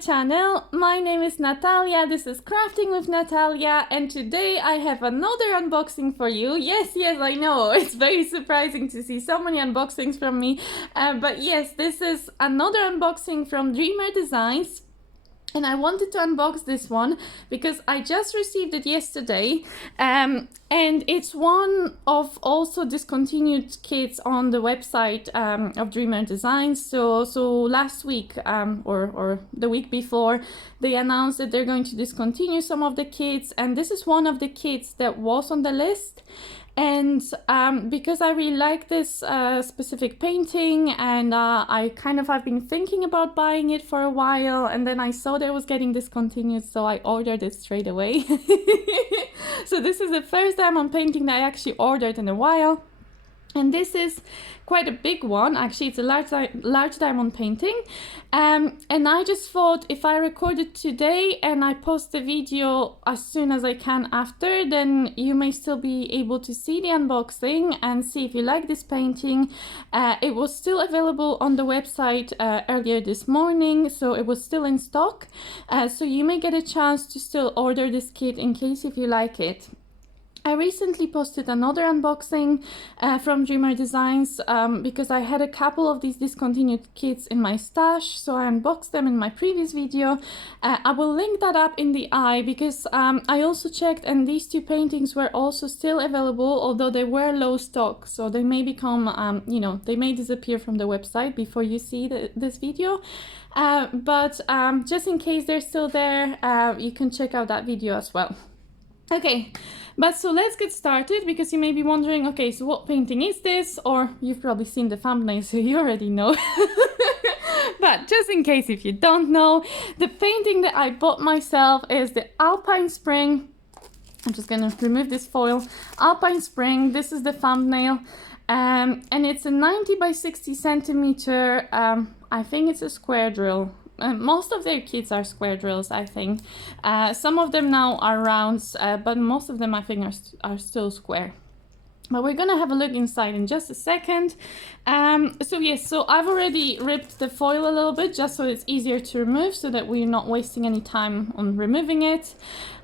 channel. My name is Natalia, this is Crafting with Natalia, and today I have another unboxing for you. Yes, I know, it's very surprising to see so many unboxings from me, but yes, this is another unboxing from Dreamer Designs. And I wanted to unbox this one because I just received it yesterday, and it's one of also discontinued kits on the website of Dreamer Designs. So last week or the week before, they announced that they're going to discontinue some of the kits, and this is one of the kits that was on the list. And because I really like this specific painting, and I kind of have been thinking about buying it for a while, and then I saw that it was getting discontinued, so I ordered it straight away. So this is the first diamond painting that I actually ordered in a while. And this is quite a big one. Actually, it's a large diamond painting. And I just thought if I record it today and I post the video as soon as I can after, then you may still be able to see the unboxing and see if you like this painting. It was still available on the website earlier this morning, so it was still in stock. So you may get a chance to still order this kit in case if you like it. I recently posted another unboxing from Dreamer Designs because I had a couple of these discontinued kits in my stash, so I unboxed them in my previous video. I will link that up in the eye because I also checked, and these two paintings were also still available, although they were low stock, so they may become, they may disappear from the website before you see this video. But just in case they're still there, you can check out that video as well. Okay, but so let's get started, because you may be wondering, okay, so what painting is this? Or you've probably seen the thumbnail, so you already know. But just in case if you don't know, the painting that I bought myself is the Alpine Spring. I'm just gonna remove this foil. Alpine Spring, this is the thumbnail. And it's a 90 by 60 centimeter, I think it's a square drill. Most of their kits are square drills, I think. Some of them now are rounds, but most of them I think are still square. But we're gonna have a look inside in just a second. So I've already ripped the foil a little bit just so it's easier to remove, so that we're not wasting any time on removing it.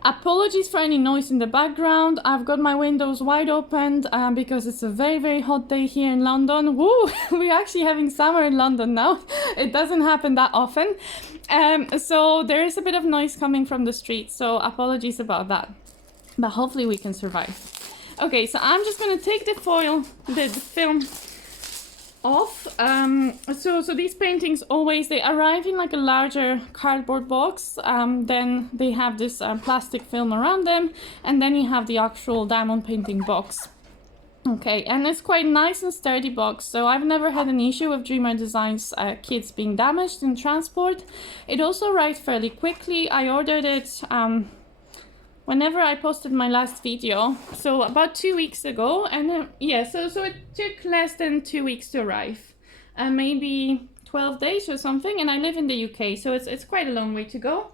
Apologies for any noise in the background. I've got my windows wide open because it's a very, very hot day here in London. Woo! We're actually having summer in London now. It doesn't happen that often. So there is a bit of noise coming from the street, so apologies about that. But hopefully we can survive. Okay, so I'm just going to take the foil, the film off. So these paintings always, they arrive in like a larger cardboard box. Then they have this plastic film around them, and then you have the actual diamond painting box. Okay, and it's quite nice and sturdy box, so I've never had an issue with Dreamer Designs kits being damaged in transport. It also arrived fairly quickly. I ordered it whenever I posted my last video, so about 2 weeks ago, and so it took less than 2 weeks to arrive, maybe 12 days or something, and I live in the UK, so it's quite a long way to go.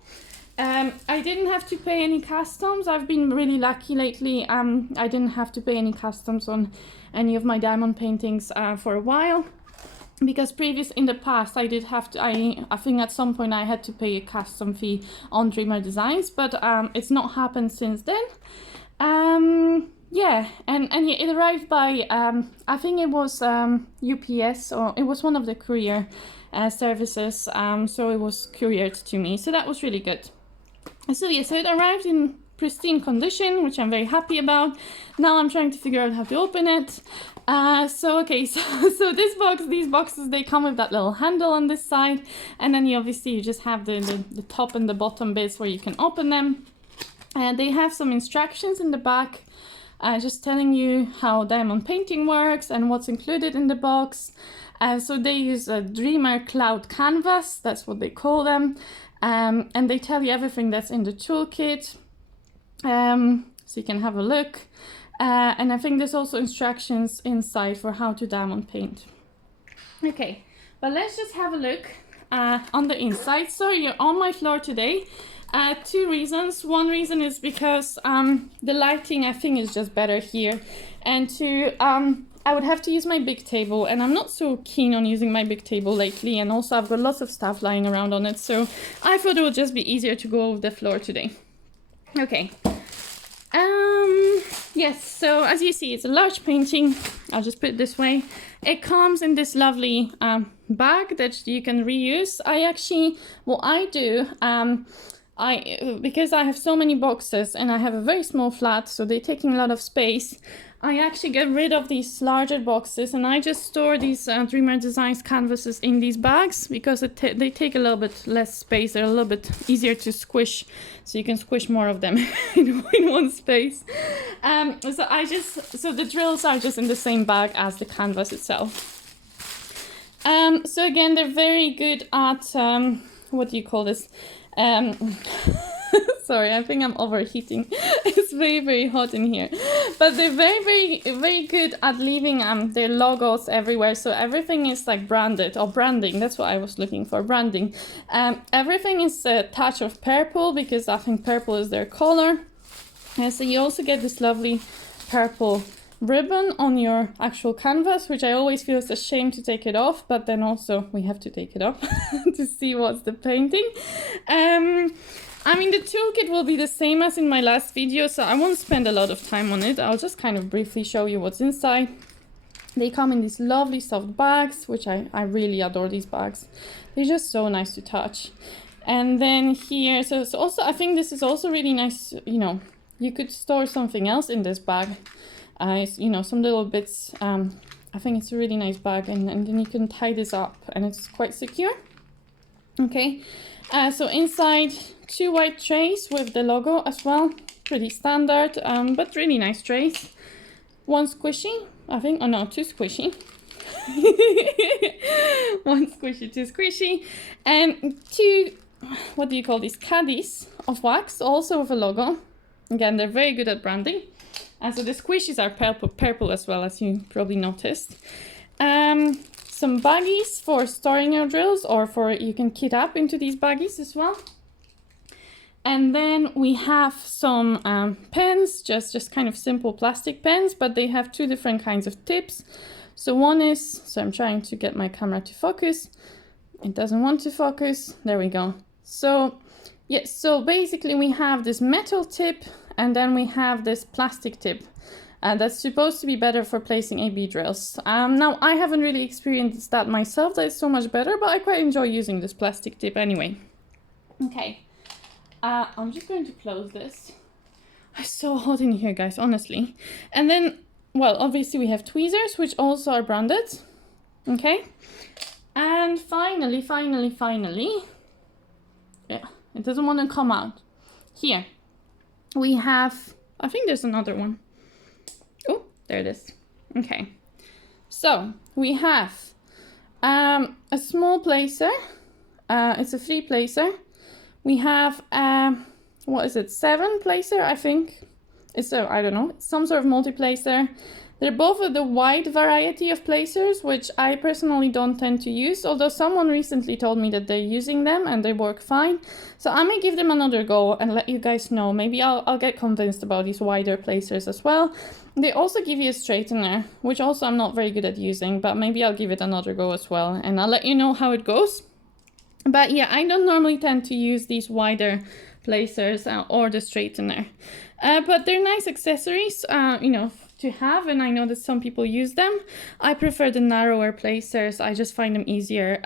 I didn't have to pay any customs. I've been really lucky lately. I didn't have to pay any customs on any of my diamond paintings for a while. Because in the past I did have to, I think at some point I had to pay a custom fee on Dreamer Designs, but it's not happened since then. Yeah, and it arrived by, I think it was UPS, or it was one of the courier services, so it was couriered to me, so that was really good. So it arrived in pristine condition, which I'm very happy about. Now I'm trying to figure out how to open it. So these boxes, they come with that little handle on this side, and then you just have the top and the bottom bits where you can open them. They have some instructions in the back, just telling you how diamond painting works and what's included in the box. So they use a Dreamer Cloud Canvas, that's what they call them, and they tell you everything that's in the toolkit, so you can have a look. And I think there's also instructions inside for how to diamond paint. Okay, but let's just have a look on the inside. So you're on my floor today. 2 reasons. One reason is because the lighting, I think, is just better here. And I would have to use my big table, and I'm not so keen on using my big table lately, and also I've got lots of stuff lying around on it, so I thought it would just be easier to go over the floor today. Okay. Yes, so as you see, it's a large painting. I'll just put it this way. It comes in this lovely bag that you can reuse. What I do, because I have so many boxes and I have a very small flat, so they're taking a lot of space, I actually get rid of these larger boxes and I just store these Dreamer Designs canvases in these bags because they take a little bit less space. They're a little bit easier to squish, so you can squish more of them in one space. So the drills are just in the same bag as the canvas itself. So again, they're very good at, what do you call this? Sorry, I think I'm overheating. It's very, very hot in here. But they're very, very, very good at leaving their logos everywhere. So everything is like branded, or branding. That's what I was looking for, branding. Everything is a touch of purple because I think purple is their color. And so you also get this lovely purple ribbon on your actual canvas, which I always feel it's a shame to take it off, but then also we have to take it off to see what's the painting. I mean, the toolkit will be the same as in my last video, so I won't spend a lot of time on it. I'll just kind of briefly show you what's inside. They come in these lovely soft bags, which I really adore these bags. They're just so nice to touch. And then here, so also, I think this is also really nice, you know, you could store something else in this bag. You know, some little bits. I think it's a really nice bag, and then you can tie this up and it's quite secure. Okay, so inside 2 white trays with the logo as well, pretty standard, but really nice trays. 1 squishy, I think, oh no, 2 squishy. 1 squishy, 2 squishy, and 2, what do you call these, caddies of wax, also with a logo. Again, they're very good at branding. And so the squishies are purple as well, as you probably noticed. Some baggies for storing your drills, or you can kit up into these baggies as well. And then we have some pens, just kind of simple plastic pens, but they have 2 different kinds of tips. So one is, so I'm trying to get my camera to focus. It doesn't want to focus. There we go. So yes, so basically we have this metal tip, and then we have this plastic tip. That's supposed to be better for placing AB drills. Now, I haven't really experienced that myself, that it's so much better, but I quite enjoy using this plastic tip anyway. Okay, I'm just going to close this. It's so hot in here, guys, honestly. And then, well, obviously we have tweezers, which also are branded. Okay, and finally, yeah, it doesn't want to come out. Here, we have, I think there's another one. Oh, there it is. Okay, so we have a small placer. It's a 3 placer. We have what is it, 7 placer, I think. It's a, I don't know, some sort of multi-placer. They're both of the wide variety of placers, which I personally don't tend to use, although someone recently told me that they're using them and they work fine. So I may give them another go and let you guys know. Maybe I'll get convinced about these wider placers as well. They also give you a straightener, which also I'm not very good at using, but maybe I'll give it another go as well, and I'll let you know how it goes. But yeah, I don't normally tend to use these wider placers or the straightener. But they're nice accessories, you know, to have, and I know that some people use them. I prefer the narrower placers. I just find them easier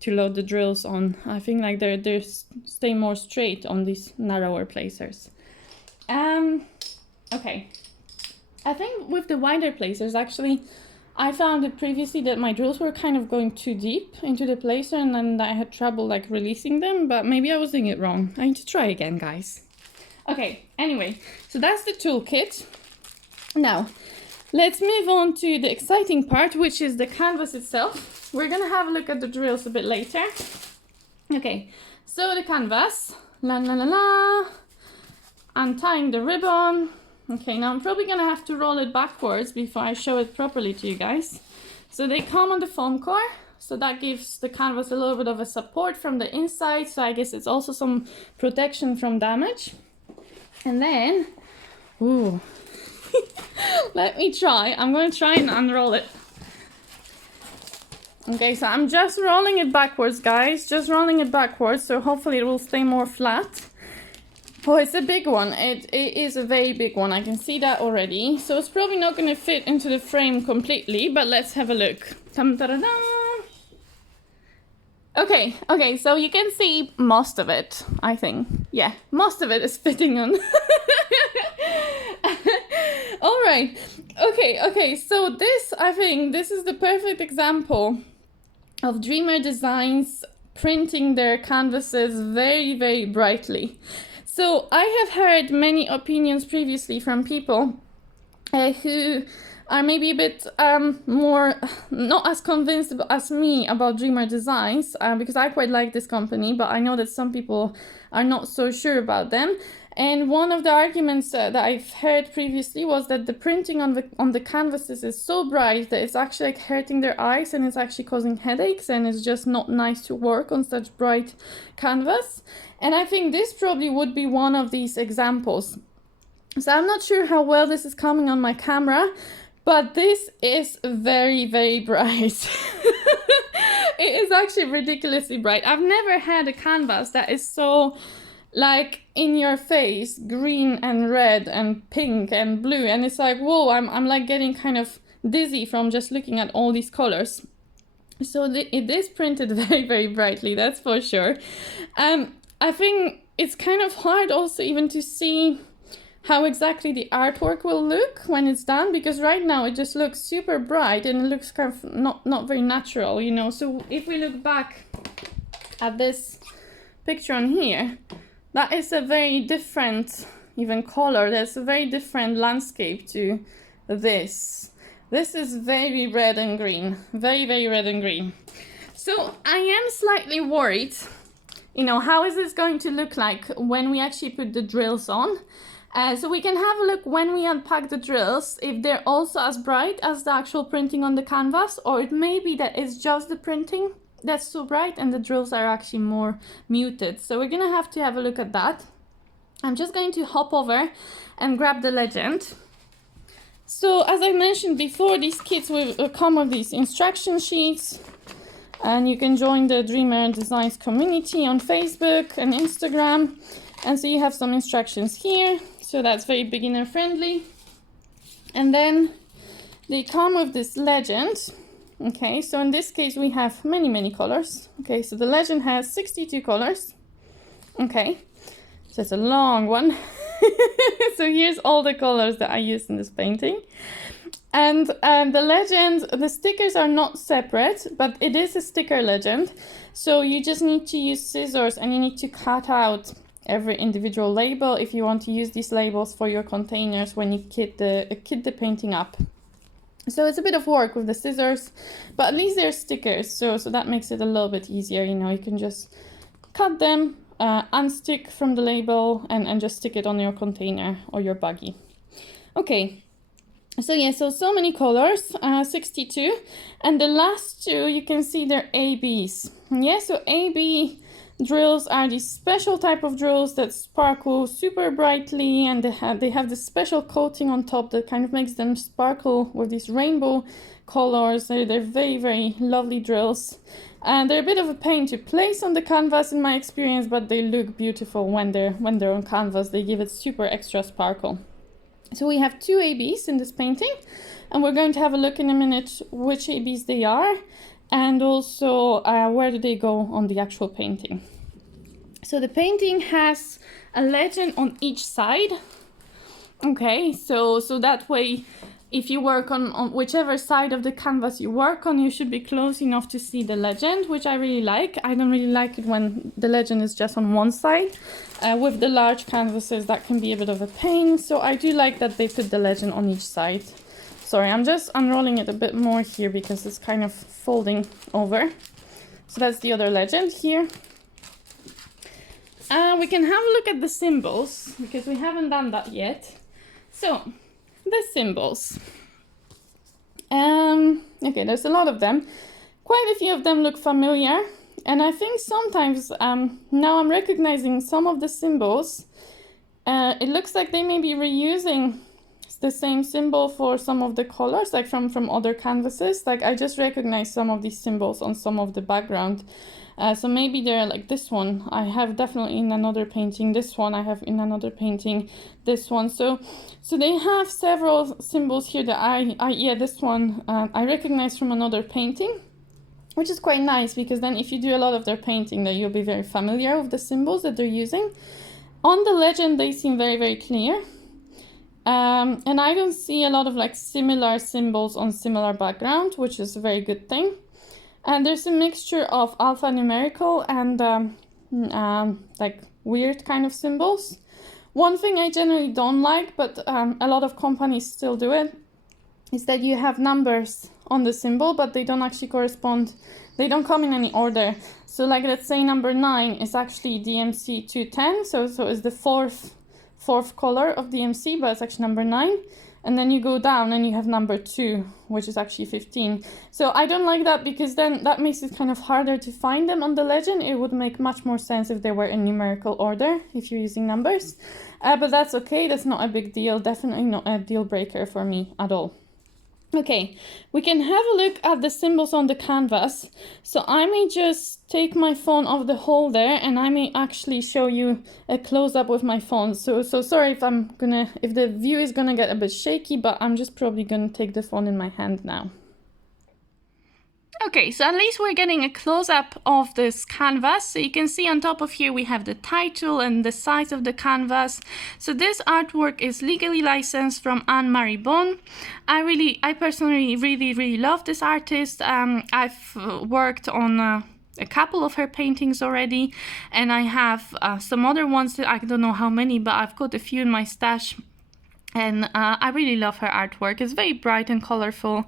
to load the drills on. I think like they stay more straight on these narrower placers. Okay, I think with the wider placers, actually, I found it previously that my drills were kind of going too deep into the placer, and then I had trouble like releasing them, but maybe I was doing it wrong. I need to try again, guys. Okay, anyway, so that's the toolkit. Now, let's move on to the exciting part, which is the canvas itself. We're gonna have a look at the drills a bit later. Okay, so the canvas, la la la la, untying the ribbon. Okay, now I'm probably gonna have to roll it backwards before I show it properly to you guys. So they come on the foam core, so that gives the canvas a little bit of a support from the inside, so I guess it's also some protection from damage. And then, ooh, Let me try. I'm going to try and unroll it. Okay, so I'm just rolling it backwards, guys. Just rolling it backwards, so hopefully it will stay more flat. Oh, it's a big one. It is a very big one. I can see that already. So it's probably not going to fit into the frame completely, but let's have a look. Okay, so you can see most of it, I think. Yeah, most of it is fitting on. All right. Okay, so this, I think, this is the perfect example of Dreamer Designs printing their canvases very, very brightly. So I have heard many opinions previously from people who are maybe a bit more not as convinced as me about Dreamer Designs, because I quite like this company, but I know that some people are not so sure about them. And one of the arguments that I've heard previously was that the printing on the canvases is so bright that it's actually like hurting their eyes, and it's actually causing headaches, and it's just not nice to work on such bright canvas. And I think this probably would be one of these examples. So I'm not sure how well this is coming on my camera, but this is very, very bright. It is actually ridiculously bright. I've never had a canvas that is so like in your face, green and red and pink and blue, and it's like, whoa, I'm like getting kind of dizzy from just looking at all these colors. So it is printed very, very brightly, that's for sure. I think it's kind of hard also even to see how exactly the artwork will look when it's done, because right now it just looks super bright and it looks kind of not very natural, you know. So if we look back at this picture on here, that is a very different even color. There's a very different landscape to this. This is very red and green, very, very red and green. So I am slightly worried, you know, how is this going to look like when we actually put the drills on? So we can have a look when we unpack the drills, if they're also as bright as the actual printing on the canvas, or it may be that it's just the printing that's so bright and the drills are actually more muted. So we're gonna have to have a look at that. I'm just going to hop over and grab the legend. So as I mentioned before, these kits will come with these instruction sheets, and you can join the Dreamer Designs community on Facebook and Instagram. And so you have some instructions here, so that's very beginner friendly. And then they come with this legend. Okay, so in this case we have many colors. Okay, so the legend has 62 colors. Okay, so it's a long one. So here's all the colors that I used in this painting. And the legend, the stickers are not separate, but it is a sticker legend. So you just need to use scissors and you need to cut out every individual label if you want to use these labels for your containers when you kit the painting up. So it's a bit of work with the scissors, but at least they're stickers, so that makes it a little bit easier. You know, you can just cut them, unstick from the label, and just stick it on your container or your buggy. Okay, so yeah, so many colors, 62, and the last two you can see they're ABs. Yeah, so AB drills are these special type of drills that sparkle super brightly, and they have this special coating on top that kind of makes them sparkle with these rainbow colors. They're very, very lovely drills, and they're a bit of a pain to place on the canvas in my experience, but they look beautiful when they're on canvas. They give it super extra sparkle. So we have two ABs in this painting, and we're going to have a look in a minute which ABs they are, and also where do they go on the actual painting. So the painting has a legend on each side. Okay, so that way if you work on whichever side of the canvas you work on, you should be close enough to see the legend, which I really like. I don't really like it when the legend is just on one side. With the large canvases that can be a bit of a pain, so I do like that they put the legend on each side. Sorry, I'm just unrolling it a bit more here because it's kind of folding over. So that's the other legend here. We can have a look at the symbols because we haven't done that yet. So, the symbols. Okay, there's a lot of them. Quite a few of them look familiar. And I think sometimes, now I'm recognizing some of the symbols. It looks like they may be reusing the same symbol for some of the colors, like from other canvases. Like I just recognize some of these symbols on some of the background. So maybe they're like this one I have definitely in another painting, this one I have in another painting, this one. So they have several symbols here that yeah, this one I recognize from another painting, which is quite nice, because then if you do a lot of their painting, then you'll be very familiar with the symbols that they're using. On the legend, they seem very, very clear. And I don't see a lot of like similar symbols on similar background, which is a very good thing. And there's a mixture of alphanumerical and like weird kind of symbols. One thing I generally don't like, but a lot of companies still do it, is that you have numbers on the symbol, but they don't actually correspond. They don't come in any order. So like, let's say number 9 is actually DMC 210. So it's the fourth color of DMC, but it's actually number 9. And then you go down and you have number 2, which is actually 15. So I don't like that, because then that makes it kind of harder to find them on the legend. It would make much more sense if they were in numerical order, if you're using numbers. But that's okay, that's not a big deal. Definitely not a deal breaker for me at all. Okay, we can have a look at the symbols on the canvas. So I may just take my phone off the holder and I may actually show you a close-up with my phone. So sorry if if the view is gonna get a bit shaky, but I'm just probably gonna take the phone in my hand now. Okay, so at least we're getting a close-up of this canvas. So you can see on top of here we have the title and the size of the canvas. So this artwork is legally licensed from Anne-Marie Bon. I personally really love this artist. I've worked on a couple of her paintings already, and I have some other ones that I don't know how many, but I've got a few in my stash. And I really love her artwork. It's very bright and colorful.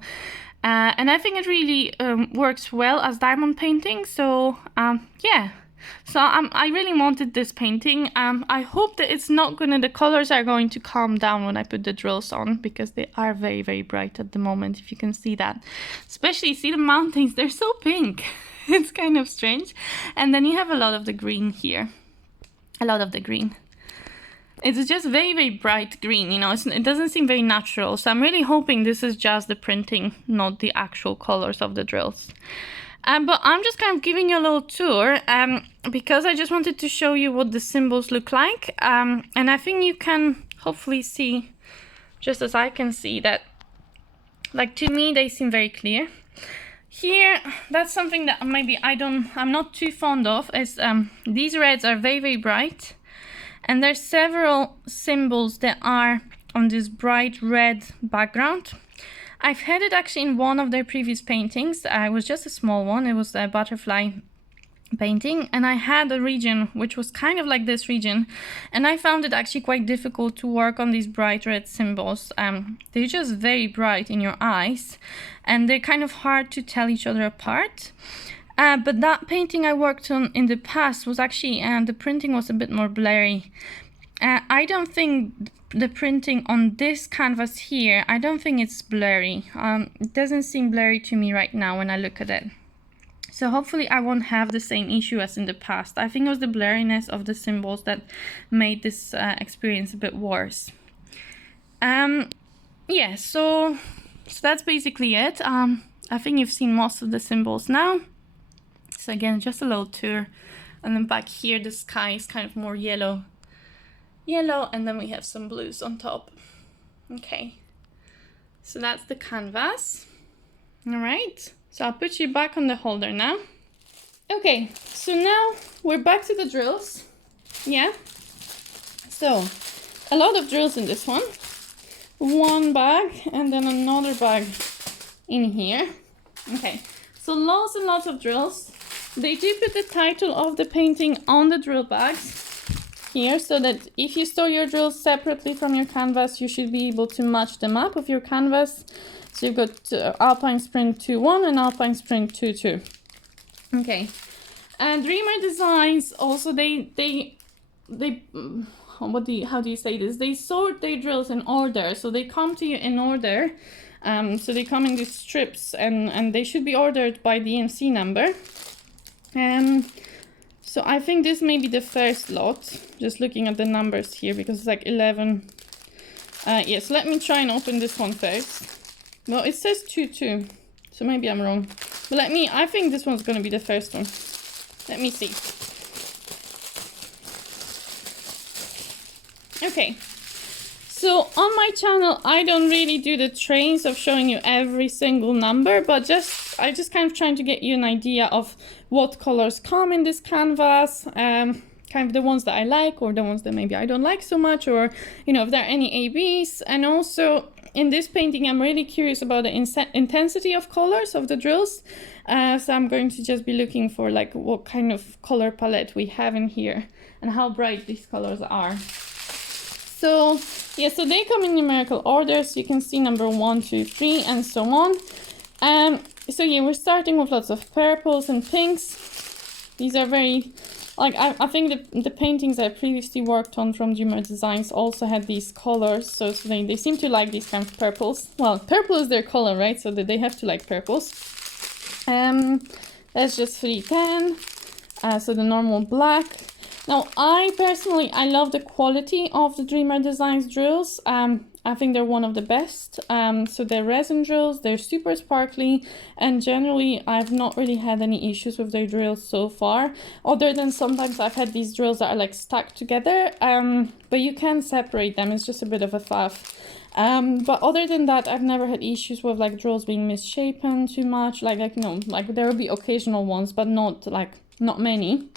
And I think it really works well as diamond painting. So yeah, so I really wanted this painting. I hope that it's not the colors are going to calm down when I put the drills on, because they are very bright at the moment, if you can see that. Especially see the mountains, they're so pink. It's kind of strange. And then you have a lot of the green here. A lot of the green. It's just very bright green, you know, it doesn't seem very natural. So I'm really hoping this is just the printing, not the actual colors of the drills. But I'm just kind of giving you a little tour because I just wanted to show you what the symbols look like. And I think you can hopefully see, just as I can see, that, like, to me, they seem very clear. Here, that's something that maybe I'm not too fond of, is these reds are very bright. And there's several symbols that are on this bright red background. I've had it actually in one of their previous paintings. It was just a small one. It was a butterfly painting. And I had a region which was kind of like this region. And I found it actually quite difficult to work on these bright red symbols. They're just very bright in your eyes. And they're kind of hard to tell each other apart. But that painting I worked on in the past was actually, the printing was a bit more blurry. I don't think the printing on this canvas here, I don't think it's blurry. It doesn't seem blurry to me right now when I look at it. So hopefully I won't have the same issue as in the past. I think it was the blurriness of the symbols that made this experience a bit worse. Yeah, so that's basically it. I think you've seen most of the symbols now. So again, just a little tour. And then back here, the sky is kind of more yellow, and then we have some blues on top. Okay, so that's the canvas. All right, so I'll put you back on the holder now. Okay, so now we're back to the drills. Yeah, so a lot of drills in this one. One bag and then another bag in here. Okay, so lots and lots of drills. They do put the title of the painting on the drill bags here, so that if you store your drills separately from your canvas, you should be able to match them up with your canvas. So you've got Alpine Spring 2.1 and Alpine Spring 2.2. Okay, and Dreamer Designs also how do you say this? They sort their drills in order, so they come to you in order. So they come in these strips, and they should be ordered by DMC number. So I think this may be the first lot, just looking at the numbers here, because it's like 11 Yes, let me try and open this one first. Well, it says 2-2, so maybe I'm wrong. But I think this one's gonna be the first one. Let me see. Okay. So on my channel, I don't really do the trains of showing you every single number, but I just kind of trying to get you an idea of what colors come in this canvas, kind of the ones that I like or the ones that maybe I don't like so much, or, you know, if there are any ABs. And also in this painting, I'm really curious about the intensity of colors of the drills. So I'm going to just be looking for like what kind of color palette we have in here and how bright these colors are. So yeah, so they come in numerical order, so you can see number 1, 2, 3, and so on. So yeah, we're starting with lots of purples and pinks. These are very, like, I think the paintings I previously worked on from Dreamer Designs also had these colors, so they seem to like these kind of purples. Well, purple is their color, right? So that they have to like purples. That's just 310, so the normal black. Now, I personally love the quality of the Dreamer Designs drills. I think they're one of the best. So they're resin drills, they're super sparkly, and generally I've not really had any issues with their drills so far, other than sometimes I've had these drills that are like stuck together, but you can separate them, it's just a bit of a faff. But other than that, I've never had issues with like drills being misshapen too much, like no, like there will be occasional ones, but not many.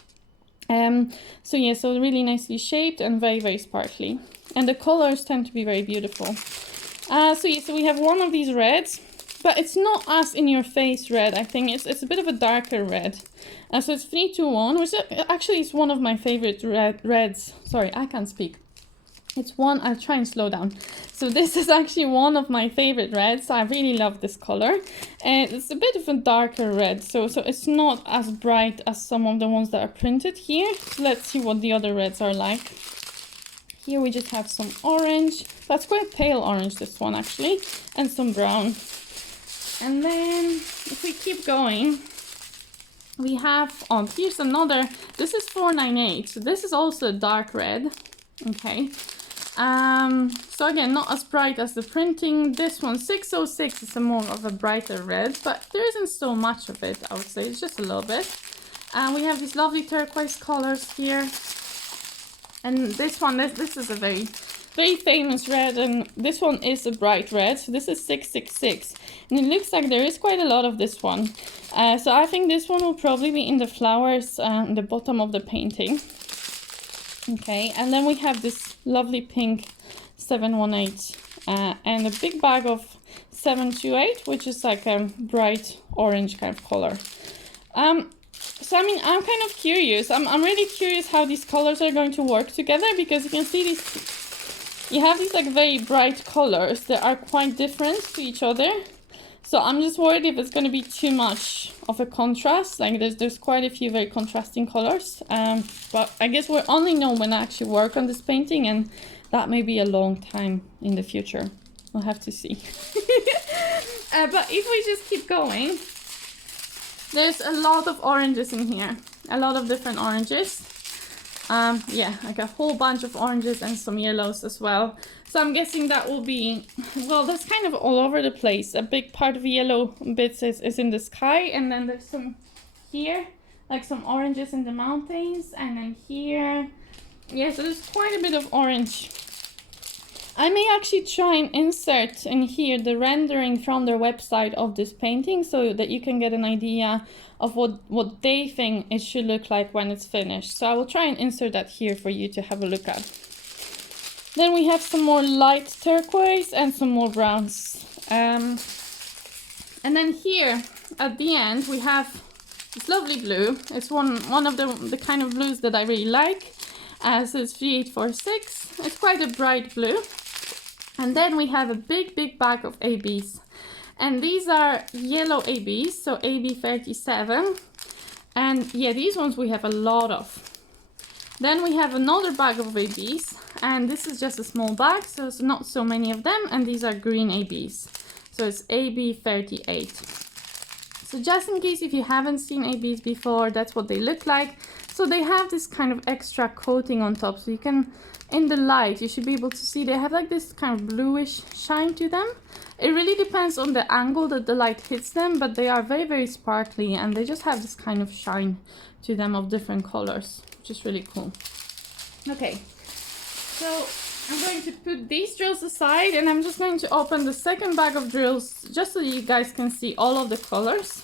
So yeah, so really nicely shaped and very, very sparkly. And the colors tend to be very beautiful. So yeah, so we have one of these reds, but it's not as in your face red. I think it's a bit of a darker red. So it's 321, which actually is one of my favorite reds. Sorry, I can't speak. It's one, I'll try and slow down. So this is actually one of my favorite reds. I really love this color. And it's a bit of a darker red, so it's not as bright as some of the ones that are printed here. So let's see what the other reds are like. Here we just have some orange. That's quite pale orange, this one actually. And some brown. And then if we keep going, we have, oh, here's another, this is 498. So this is also a dark red. Okay. So again, not as bright as the printing. This one, 606, is a more of a brighter red, but there isn't so much of it, I would say. It's just a little bit. And we have these lovely turquoise colors here. And this one, this is a very, very famous red, and this one is a bright red. So this is 666. And it looks like there is quite a lot of this one. So I think this one will probably be in the flowers in the bottom of the painting. Okay, and then we have this lovely pink 718 and a big bag of 728, which is like a bright orange kind of color. So I mean, I'm kind of curious. I'm really curious how these colors are going to work together, because you can see these, you have these like very bright colors that are quite different to each other. So I'm just worried if it's going to be too much of a contrast. Like there's quite a few very contrasting colors. But I guess we'll only know when I actually work on this painting, and that may be a long time in the future. We'll have to see. But if we just keep going, there's a lot of oranges in here. A lot of different oranges. Yeah, like a whole bunch of oranges and some yellows as well. So I'm guessing that will be, well, that's kind of all over the place. A big part of yellow bits is in the sky, and then there's some here, like some oranges in the mountains, and then here. Yeah, so there's quite a bit of orange. I may actually try and insert in here the rendering from their website of this painting, so that you can get an idea of what they think it should look like when it's finished. So I will try and insert that here for you to have a look at. Then we have some more light turquoise and some more browns. And then here at the end we have this lovely blue. It's one of the kind of blues that I really like. So it's 3846. It's quite a bright blue. And then we have a big bag of ABs. And these are yellow ABs, so AB 37. And yeah, these ones we have a lot of. Then we have another bag of ABs, and this is just a small bag, so it's not so many of them, and these are green ABs. So it's AB 38. So just in case if you haven't seen ABs before, that's what they look like. So they have this kind of extra coating on top, so you can in the light, you should be able to see they have like this kind of bluish shine to them. It really depends on the angle that the light hits them, but they are very, very sparkly and they just have this kind of shine to them of different colors, which is really cool. Okay, so I'm going to put these drills aside and I'm just going to open the second bag of drills just so you guys can see all of the colors.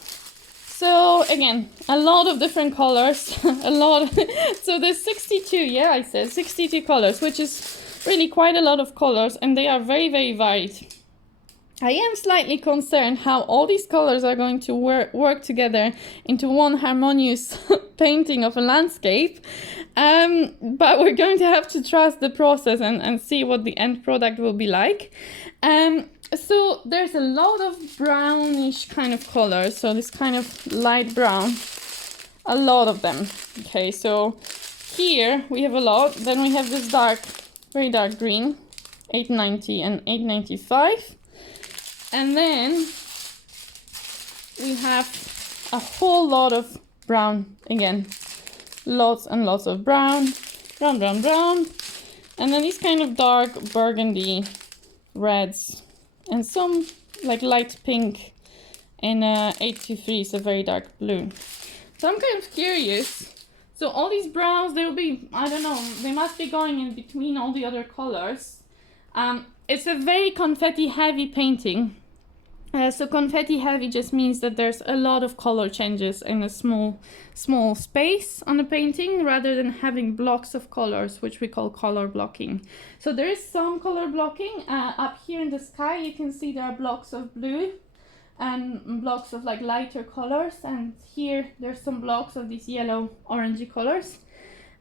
So again, a lot of different colors, a lot. So there's 62, yeah, I said 62 colors, which is really quite a lot of colors, and they are very, very varied. I am slightly concerned how all these colors are going to work together into one harmonious painting of a landscape. But we're going to have to trust the process and see what the end product will be like. So there's a lot of brownish kind of colors, so this kind of light brown, a lot of them. Okay, so here we have a lot. Then we have this dark, very dark green, 890 and 895. And then we have a whole lot of brown again. Lots and lots of brown, brown, brown, brown. And then these kind of dark burgundy reds. And some like light pink and 823 is a very dark blue. So I'm kind of curious. So all these browns, they will be, I don't know, they must be going in between all the other colors. It's a very confetti heavy painting. So confetti heavy just means that there's a lot of color changes in a small space on a painting, rather than having blocks of colors, which we call color blocking. So there is some color blocking. Up here in the sky you can see there are blocks of blue and blocks of like lighter colors, and here there's some blocks of these yellow orangey colors.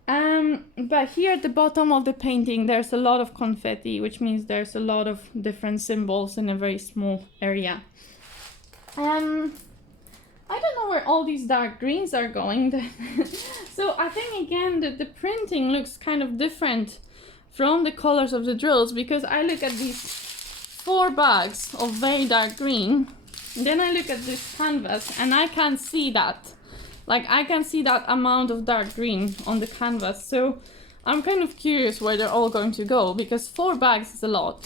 But here at the bottom of the painting there's a lot of confetti, which means there's a lot of different symbols in a very small area. I don't know where all these dark greens are going. So I think again that the printing looks kind of different from the colors of the drills, because I look at these 4 bags of very dark green, then I look at this canvas and I can't see that. Like I can see that amount of dark green on the canvas, so I'm kind of curious where they're all going to go, because 4 bags is a lot.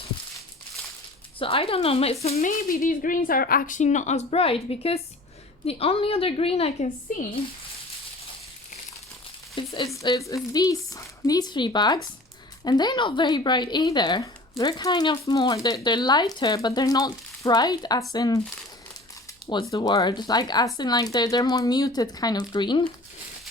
So I don't know, so maybe these greens are actually not as bright, because the only other green I can see is these 3 bags, and they're not very bright either. They're kind of more, they're lighter, but they're not bright as in, what's the word? Like as in like they're more muted kind of green.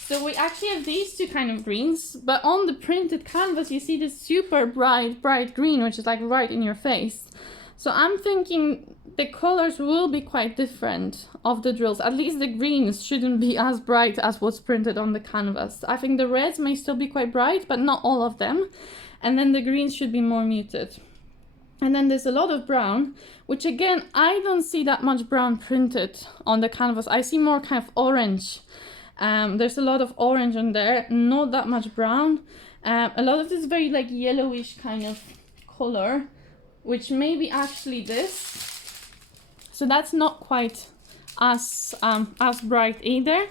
So we actually have these 2 kind of greens, but on the printed canvas you see this super bright green, which is like right in your face. So I'm thinking the colors will be quite different of the drills. At least the greens shouldn't be as bright as what's printed on the canvas. I think the reds may still be quite bright, but not all of them. And then the greens should be more muted. And then there's a lot of brown, which again, I don't see that much brown printed on the canvas. I see more kind of orange. There's a lot of orange on there, not that much brown. A lot of this very like yellowish kind of color, which may be actually this. So that's not quite as bright either.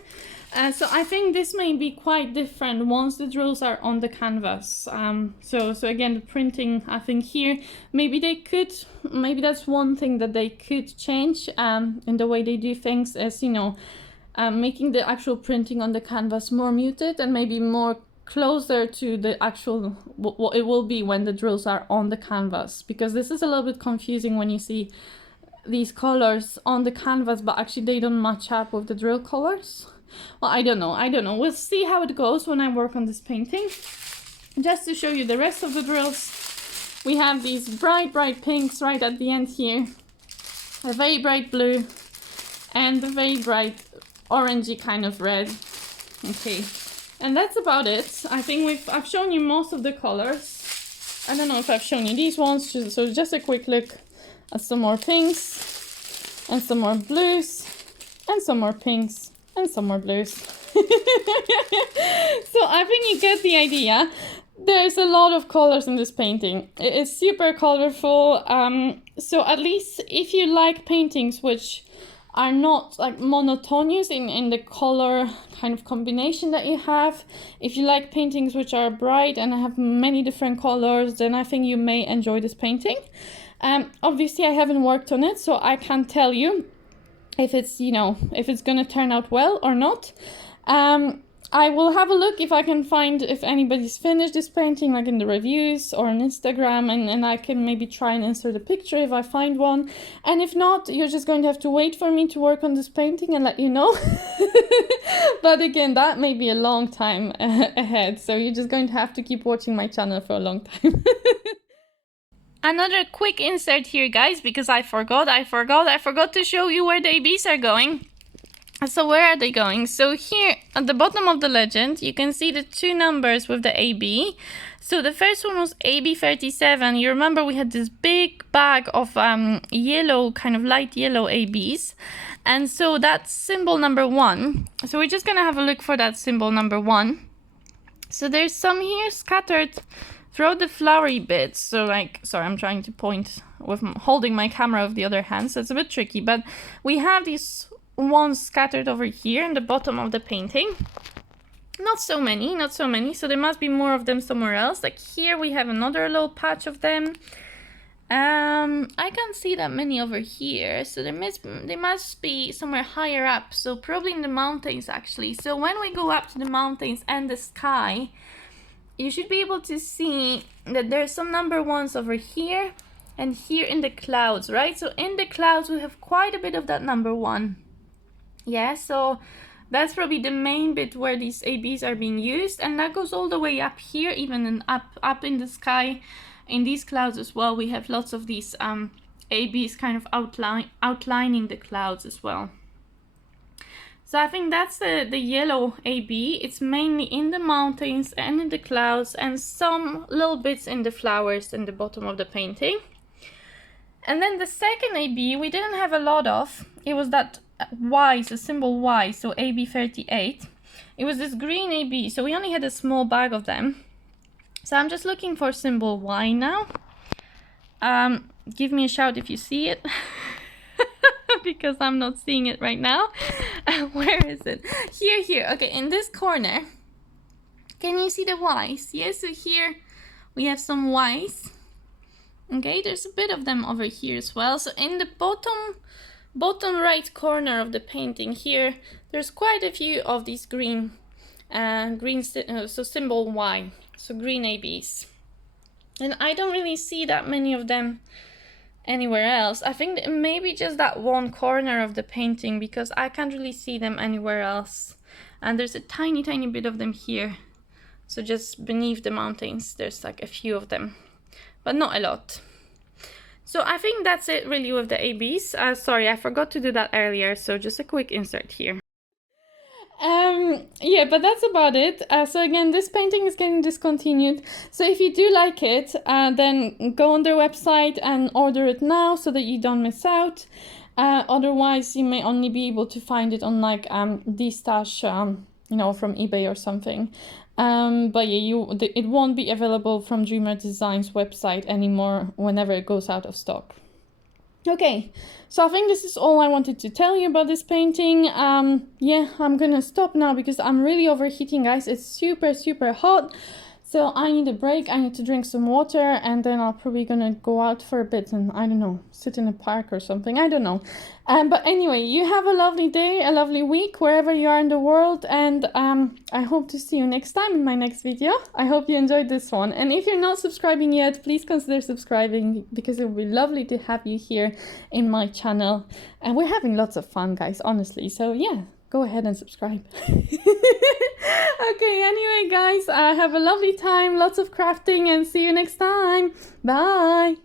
So I think this may be quite different once the drills are on the canvas. So again, the printing, I think here, maybe that's one thing that they could change in the way they do things, is, you know, making the actual printing on the canvas more muted and maybe more closer to the actual, what it will be when the drills are on the canvas. Because this is a little bit confusing when you see these colors on the canvas, but actually they don't match up with the drill colors. Well, I don't know. We'll see how it goes when I work on this painting. Just to show you the rest of the drills, we have these bright pinks right at the end here, a very bright blue, and a very bright orangey kind of red. Okay, and that's about it. I think I've shown you most of the colors. I don't know if I've shown you these ones, so just a quick look at some more pinks, and some more blues, and some more pinks, and some more blues. So I think you get the idea. There's a lot of colors in this painting. It is super colorful. So at least if you like paintings which are not like monotonous in the color kind of combination that you have. If you like paintings which are bright and have many different colors, then I think you may enjoy this painting. Obviously I haven't worked on it, so I can't tell you if it's, you know, if it's gonna turn out well or not. I will have a look if I can find if anybody's finished this painting, like in the reviews or on Instagram, and I can maybe try and insert a picture if I find one. And if not, you're just going to have to wait for me to work on this painting and let you know. But again, that may be a long time ahead, so you're just going to have to keep watching my channel for a long time. Another quick insert here, guys, because I forgot to show you where the ABs are going. So where are they going? So here at the bottom of the legend, you can see the two numbers with the AB. So the first one was AB37. You remember we had this big bag of yellow, kind of light yellow ABs. And so that's symbol number 1. So we're just gonna have a look for that symbol number 1. So there's some here scattered throughout the flowery bits. So like, sorry, I'm trying to point with holding my camera with the other hand, so it's a bit tricky. But we have these ones scattered over here in the bottom of the painting. Not so many, so there must be more of them somewhere else. Like here we have another little patch of them. I can't see that many over here, so they must be somewhere higher up, so probably in the mountains actually. So when we go up to the mountains and the sky, you should be able to see that there's some number 1s over here and here in the clouds, right? So in the clouds we have quite a bit of that number 1. Yeah, so that's probably the main bit where these ABs are being used, and that goes all the way up here, even up in the sky, in these clouds as well. We have lots of these ABs kind of outlining the clouds as well. So I think that's the yellow AB. It's mainly in the mountains and in the clouds, and some little bits in the flowers in the bottom of the painting. And then the second AB we didn't have a lot of. It was that Y, so symbol Y, so AB38. It was this green AB, so we only had a small bag of them. So I'm just looking for symbol Y now. Give me a shout if you see it. Because I'm not seeing it right now. Where is it? Here. Okay, in this corner. Can you see the Ys? Yes, so here we have some Ys. Okay, there's a bit of them over here as well. So in the bottom right corner of the painting here, there's quite a few of these green, so symbol Y, so green ABs. And I don't really see that many of them anywhere else. I think maybe just that one corner of the painting, because I can't really see them anywhere else. And there's a tiny bit of them here. So just beneath the mountains, there's like a few of them, but not a lot. So I think that's it really with the ABs. Sorry, I forgot to do that earlier, so just a quick insert here. Yeah, but that's about it. So again, this painting is getting discontinued. So if you do like it, then go on their website and order it now so that you don't miss out. Otherwise, you may only be able to find it on like D-Stash, you know, from eBay or something. But yeah, it won't be available from Dreamer Designs website anymore whenever it goes out of stock. Okay, so I think this is all I wanted to tell you about this painting. Yeah, I'm gonna stop now because I'm really overheating, guys. It's super hot. So I need a break, I need to drink some water, and then I'm probably gonna go out for a bit and, I don't know, sit in a park or something, I don't know. But anyway, you have a lovely day, a lovely week, wherever you are in the world, and I hope to see you next time in my next video. I hope you enjoyed this one, and if you're not subscribing yet, please consider subscribing, because it would be lovely to have you here in my channel. And we're having lots of fun, guys, honestly, so yeah. Go ahead and subscribe. Okay, anyway, guys, have a lovely time, lots of crafting, and see you next time. Bye.